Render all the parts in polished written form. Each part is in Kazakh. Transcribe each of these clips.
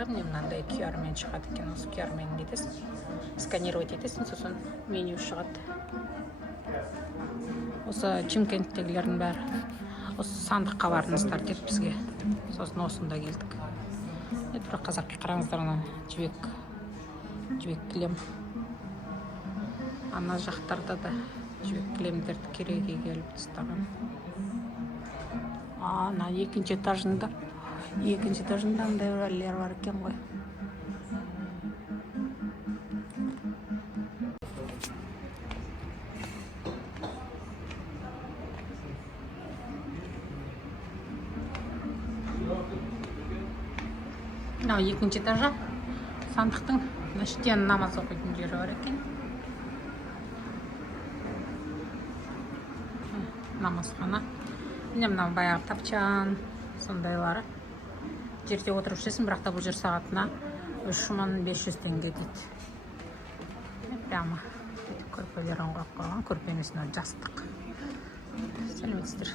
товары мынандай QR-мен шығады екен. Осы QR-мен нетесің, сканировать етесің, сосын меню шығады. Осы Чимкенттегілердің бәрі осы сандыққа барыңыздар деп бізге. Сосын осында келдік. Бір қазақи қараңыздар, ана жібек кілем. Ана жақтарда да жібек кілемдерді кереге келіп тастаған. Ана екінші этажында андай өрелер бар екен ғой. Мынау екінші этажа сандықтың іштен намаз оқитын жері бар екен. Намазхана. Міне мынау баяғы тапчан сондайлары. Жерде отырып ішесің, бірақ та бұл жер сағатына 3500 теңге дейді. Прямо көрпелерін қойып қойған, көрпенің үстіне жастық. Сәлеметсіздер.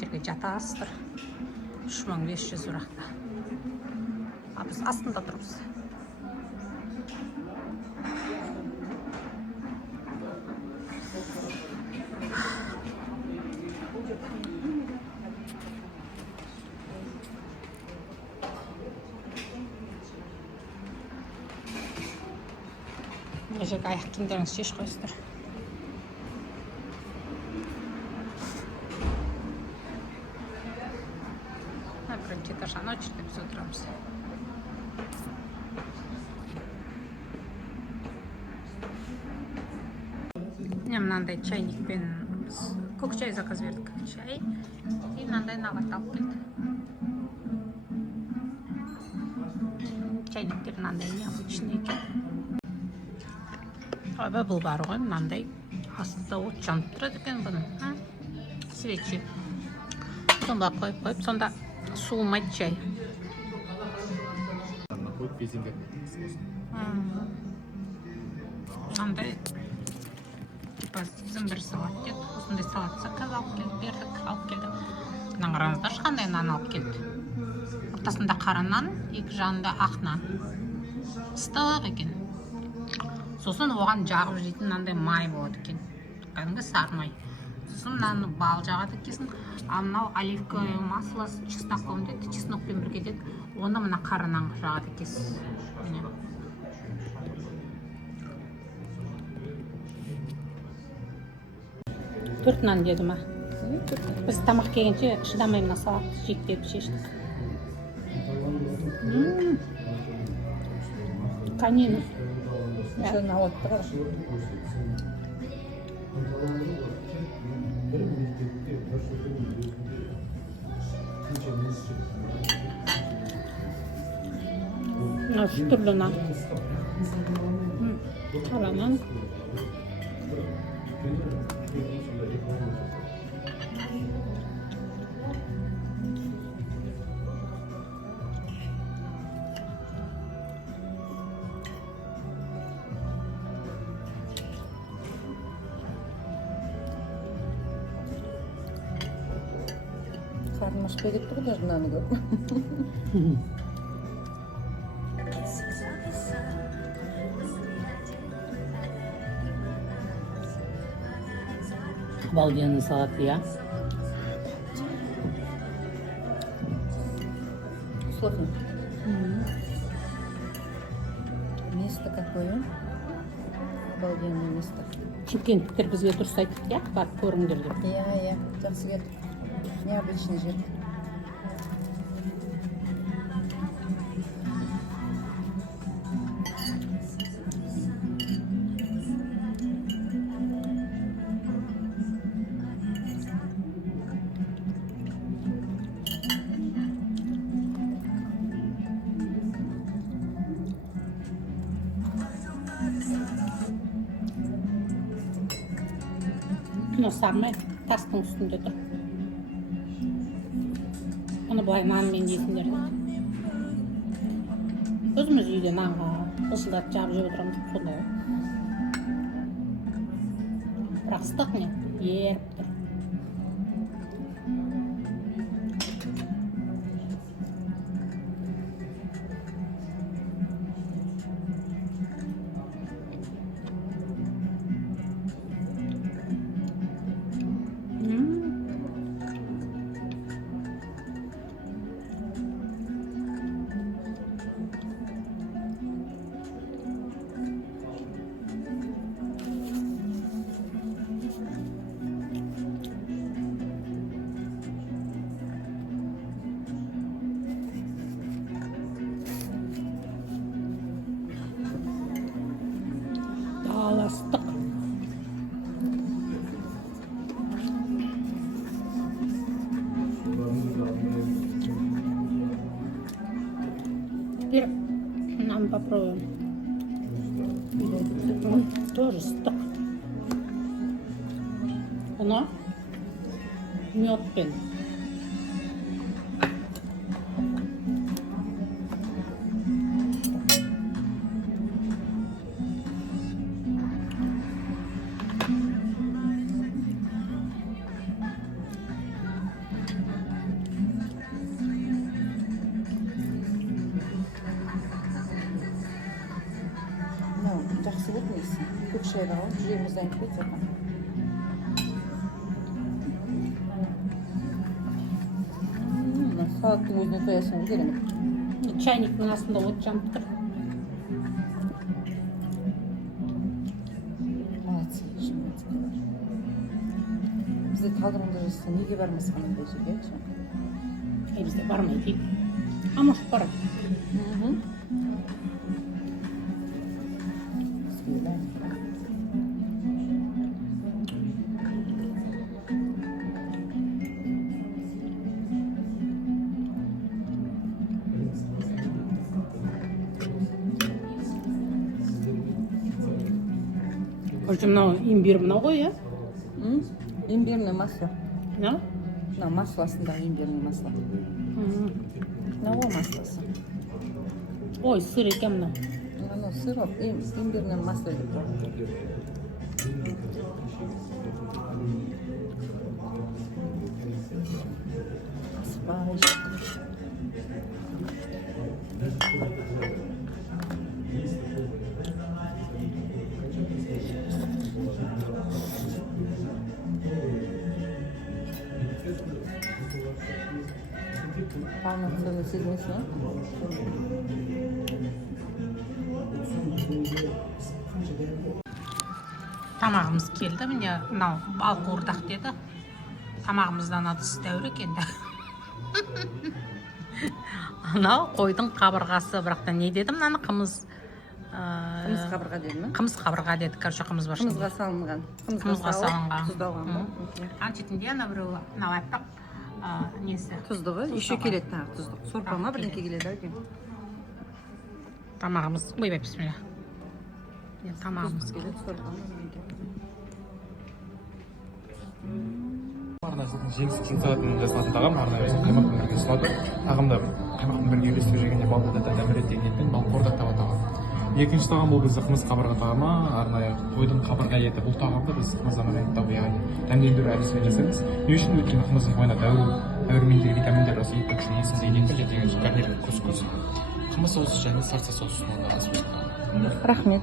Жерге жатасыздар. 3500 бірақта. Біз астында тұрмыз. Мына жерге аяқ киімдеріңізді шешіп қойсыздар. Бірінші этаждан очередьте біз отырамыз. Міне мынандай чайникпен көк чай заказ бердік. Чай и мынандай нағат алып келді. Чайниктер мынандай необычный екен. Бұл бар ғой, мынандай астында от жанып тұрады екен бұның. Свечи. Сонда қойып, сонда суымайды чай. Мынандай бір салат деді. Осындай салат заказ алып келді. Мына қараңыздар, қандай нан алып келді. Ортасында қара нан, екі жағында ақ нан. Ыстық екен. Сосын оған жағып жейтін мынандай май болады екен. Кәдімгі сары май. Сосын мынаны бал жағады екенсің. Ал мынау оливковое масло с чесноком деді, чеснокпен бірге деді. Оны мына қара нанға жағады екенсіз. Төрт нан деді ма? Біз тамақ келгенше шыдамай мына салатты жейік деп шештік. Канина. Şöyle alıttıralım. Şu türlü nan. Karanan. Karnım açıp gidip duruyor nanı görüp. Балдиянın salatı ya. Сложно. Место какое? Обалденное место. Чимкенттіктер бізге дұрыс айтты, я? Барып көріңдер деп. Я. Жақсы келді. Необычный жер. Мына сармай тастың үстінде тұр. Оны былай нанмен жейсіңдер. Өзіміз үйде нанға ысылдатып жабып жеп отырамыз, сондай. Бірақ ыстық не? Еріп тұр. теперь нам попробуем. Тоже ыстық. Бұны медпен. Мынау жақсы болды несі. Көк шайға алып жүрегімізден кетеді жатқан. Салаттың өзіне тоясың керемет. Чайниктің астында от жанып тұр. Молодцы, шын. Бізде талдырмада жасаса неге бармасқа мындай жерге айтшы? Бізде бармай дейді. А может барады. Мынау имбирь мынау ғой, иә? Имбирное масло. Мынау? Мынау маслосындағы имбирное масло. Мынау ол маслосы. Ой, сыр екен мынау. Анау сироп, имбирное масло деп тұр. Аспай жақ. Полноценный сезмесін, Тамағымыз келді, міне мынау бал қуырдақ деді. Тамағымыздан ыдыс дәуір екен. Анау қойдың қабырғасы, бірақта не деді мынаны қымыз? қымыз қабырға деді ме? Қымыз қабырға деді, короче, қымыз бар. Қымызға салынған. Қымызға салынған. Тұздалған ба? Анчетінде ана біреу мынау әппақ несі. Тұздығы, еще келеді тағы тұздық. Сорпа ма бірдеңке келеді екен. Тамағымыз, ойбай, бісміллә. Тамағымыз келеді, сорпа ма бірдеңке. Жеңіс салатын жасалатын тағам арнайы қаймақпен бірге жасалады. Тағамда қаймақпен бірге үйлестіріп жегенде балды да дәмірет дегеннен бал қуырдақ деп аталған. Екінші тағам бұл бізде қымыз қабырға тағамы, арнайы қойдың қабырға еті. Бұл тағамды біз қымыздан дайындап, яғни дәмдендіру әдісімен жасаймыз. Не үшін? Өйткені қымыздың бойына дәрумендегі витаминдер осы екі үшін есінде деген гарнир кускус. Қымыз соусы және сальса соусының асуы. Рахмет.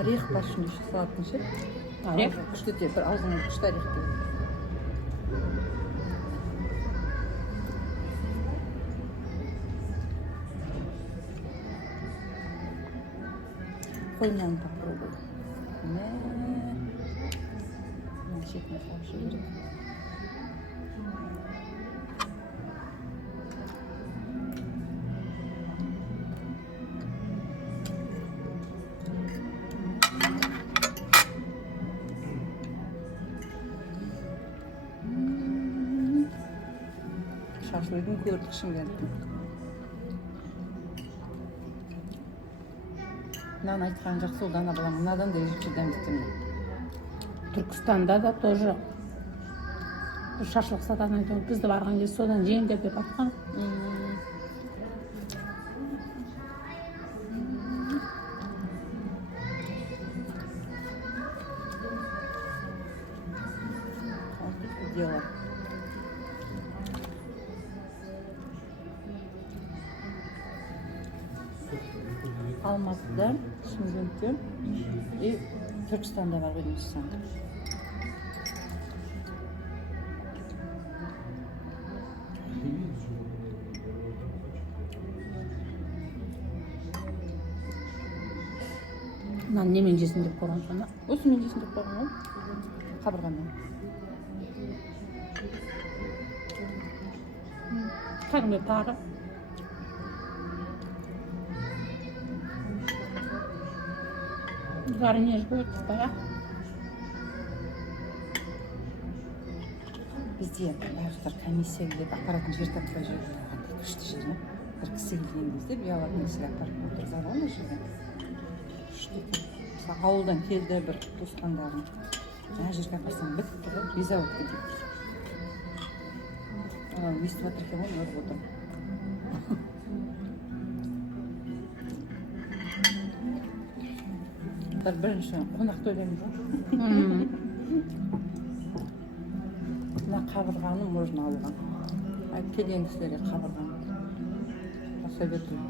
Орех бар ішінде салаттың ше? Орех? Күшті де, бір аузыңа күшті орех келеді. Қой нан попробуй. Шетіне салып жібереді. Шашлыгын көрдік Шымкенттің. Мынаны айтқан жақсы ол дана балам, мынадан да ерекше дәмдітімін. Түркістанда да тоже шашлық сататын айтады. Бізді барған кезде содан жеңдер деп айтқан. Дело. Алматыда, Шымкентте и Түркістанда бар бірінші санда. Мынаны немен жесін деп қойған сонда? Осымен жесін деп қойған ғой. Қабырғамен. Кәдімгі тары. Гарнир будет, да? бізде барлықтар комиссия келеді, апаратын жер таппай жүріп тұрғанда күшті жер ма? Бір кісі келген кезде үй алатын кісіге апарып отырғызады ғой ана жерге. Күшті екен. Мысалы ауылдан келді бір туысқандарым. Ана жерге апарсаң бітті ғой, риза болып кетеді. Естіп жатыр екен ғой, көріп отырмын. Бірінші қонақ төлейміз ғой. Мына қабырғаны можно алған. Келген кісілерге қабырғаны посоветую.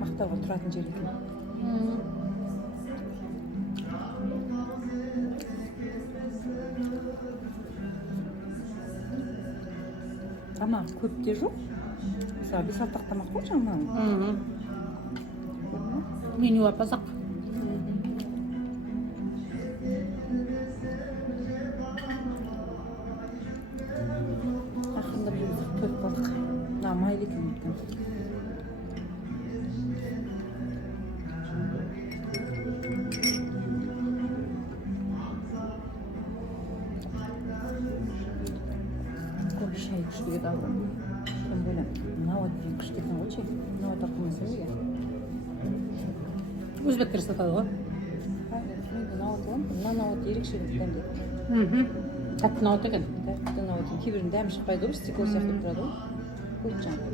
Мақтауға тұратын жер екен. Тамақ көп те жоқ. Мысалы 5-6 тамақ қой жаңағы. Меню апазақ. Ақырында біз тойып қалдық. Мына майлы екен екен. Көп шай күшті еді алған. Тем более, мынау дейін күшті екен ғой шай. Мынау тартылмаса неге? Өзбектер сатады ғой. Науат ерекше дәмді. Тәтті науат екен. Тәтті науат. Кейбірінің дәмі шықпайды ғой, стекло сияқты тұрады ғой. Көп жаңағы.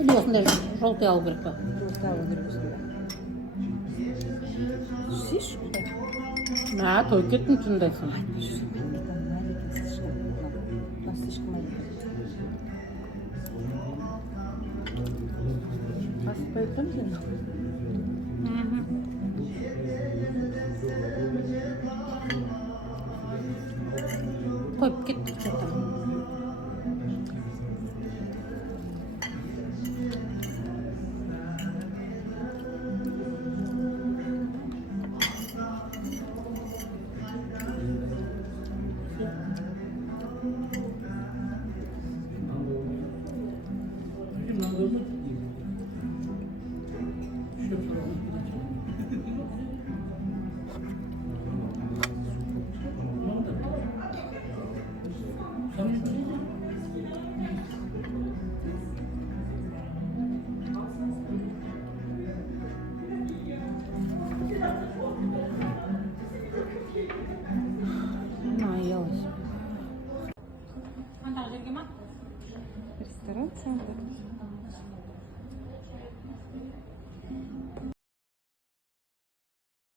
Или осындай жолтай алу керек па? Жолтай алу керек осында. Сүйші құдай. Мә, той кеттің түндайсың. Асықпай отырамыз енді. Қойып кеттік что-то. Антағы жерге ма? Ресторан центр.